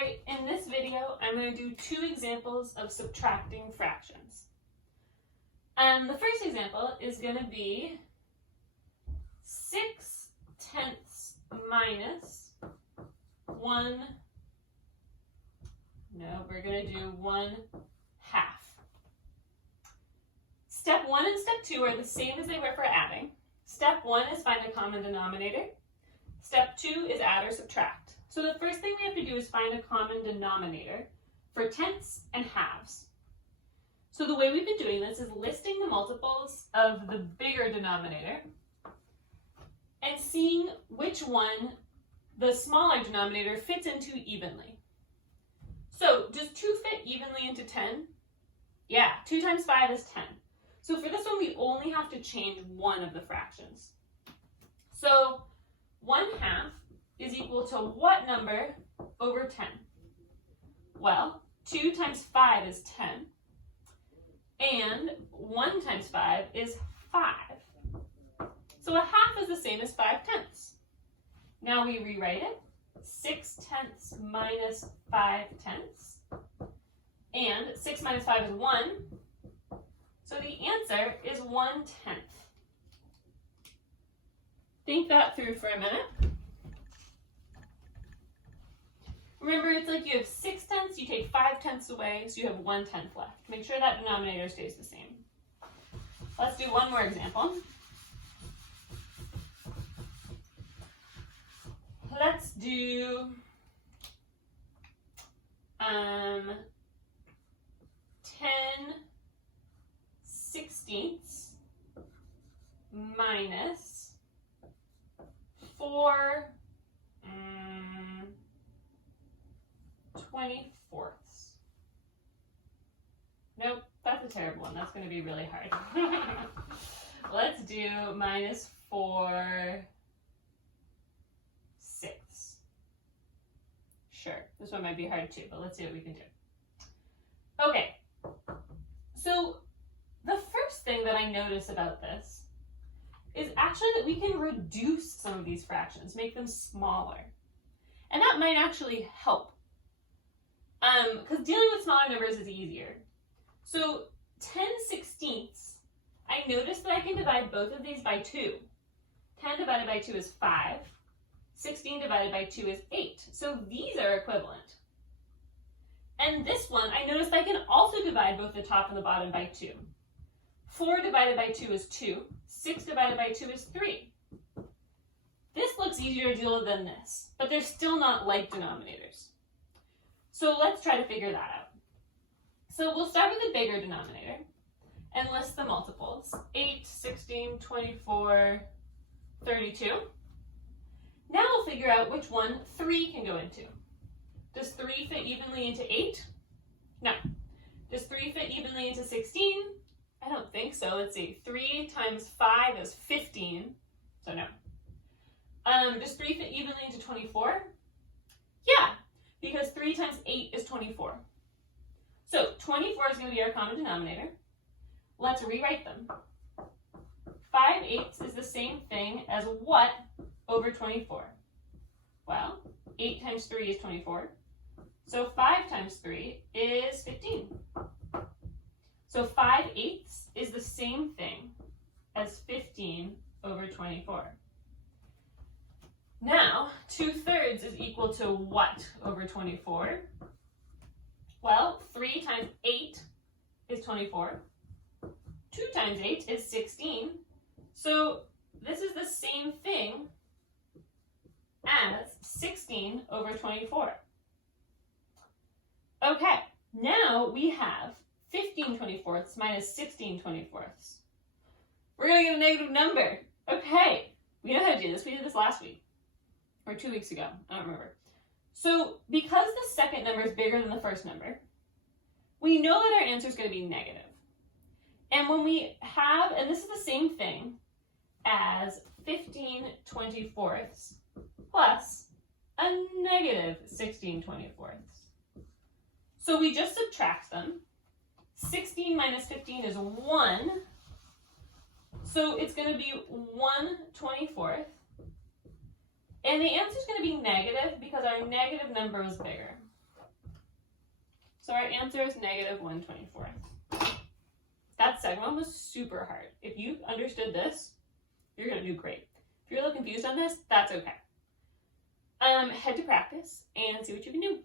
Alright, in this video, I'm going to do two examples of subtracting fractions. The first example is going to be 6/10 minus 1, no, we're going to do 1/2. Step 1 and step 2 are the same as they were for adding. Step 1 is find a common denominator. Step 2 is add or subtract. So the first thing we have to do is find a common denominator for tenths and halves. So the way we've been doing this is listing the multiples of the bigger denominator and seeing which one the smaller denominator fits into evenly. So does 2 fit evenly into 10? Yeah, 2 times 5 is 10. So for this one, we only have to change one of the fractions. So 1/2 is equal to what number over 10? Well, 2 times 5 is 10, and 1 times 5 is 5. So 1/2 is the same as 5/10. Now we rewrite it, 6/10 minus 5/10, and 6 minus 5 is 1, so the answer is 1/10. Think that through for a minute. Remember, it's like you have 6/10, you take 5/10 away, so you have 1/10 left. Make sure that denominator stays the same. Let's do one more example. Let's do 10/16 minus 4/24. Nope, that's a terrible one. That's going to be really hard. Let's do minus 4/6. Sure, this one might be hard too, but let's see what we can do. Okay, so the first thing that I notice about this is actually that we can reduce some of these fractions, make them smaller. And that might actually help, because dealing with smaller numbers is easier. So 10/16, I notice that I can divide both of these by 2. 10 divided by 2 is 5. 16 divided by 2 is 8. So these are equivalent. And this one, I noticed I can also divide both the top and the bottom by 2. 4 divided by 2 is 2. 6 divided by 2 is 3. This looks easier to deal with than this, but they're still not like denominators. So let's try to figure that out. So we'll start with the bigger denominator and list the multiples. 8, 16, 24, 32. Now we'll figure out which one 3 can go into. Does 3 fit evenly into 8? No. Does 3 fit evenly into 16? I don't think so. Let's see. 3 times 5 is 15, so no. Does 3 fit evenly into 24? Yeah, because 3 times 8 is 24. So 24 is going to be our common denominator. Let's rewrite them. 5/8 is the same thing as what over 24? Well, 8 times 3 is 24. So 5 times 3 is 15. So 5/8 is the same thing as 15 over 24. Now, 2/3 is equal to what over 24? Well, 3 times 8 is 24. 2 times 8 is 16. So this is the same thing as 16 over 24. Okay, now we have 15/24 minus 16/24. We're going to get a negative number. Okay, we know how to do this. We did this last week, or 2 weeks ago. I don't remember. So because the second number is bigger than the first number, we know that our answer is going to be negative. And when we have, and this is the same thing as 15/24 plus a negative 16/24. So we just subtract them. 16 minus 15 is 1. So it's going to be 1/24. And the answer is going to be negative because our negative number is bigger. So our answer is negative 1/24. That second one was super hard. If you understood this, you're going to do great. If you're a little confused on this, that's okay. Head to practice and see what you can do.